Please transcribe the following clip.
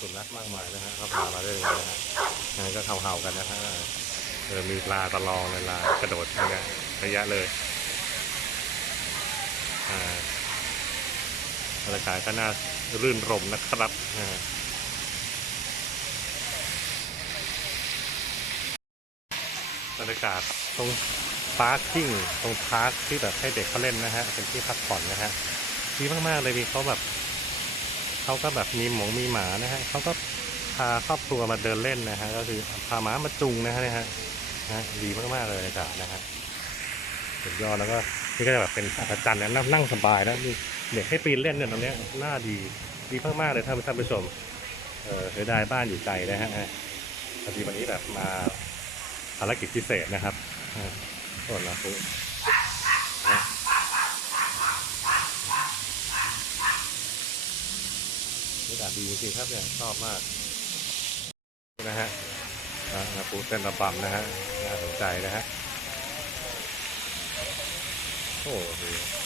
สุนัขมากมายนะฮะเขาพามาได้เลยนะฮะงั้นก็เห่าๆกันนะฮะเออมีปลาตะลองเลยลากระโดดนะฮะระยะเลยอ่าบรรยากาศก็น่ารื่นรมนะครับนะฮะบรรยากาศตรงพาร์กิ้งตรงพาร์คที่แบบให้เด็กเขาเล่นนะฮะเป็นที่พักผ่อนนะฮะดีมากๆเลยมีเขาแบบ เขาก็แบบมีหมงมีหมานะฮะเขาก็พาครอบครัวมาเดินเล่นนะฮะก็คือพาหมามาจูงนะฮะเนี่ยฮะนะฮะดีมากๆเลยอากาศนะฮะสุดยอดแล้วก็นี่ก็จะแบบเป็นอาจารย์นะนั่งสบายนะมีเด็กให้ปีนเล่นเนี่ยตรงเนี้ยน่าดีดีมากๆเลยท่านท่านผู้ชมเออเสียดายบ้านอยู่ไกลนะฮะพอดีวันนี้แบบมาภารกิจพิเศษนะครับอ่าโทษนะคุณนะ บรรยากาศดีจริงๆครับเนี่ยชอบมากนะฮะนะปูเต้นระบำนะฮะน่าสนใจนะฮะโอ้โห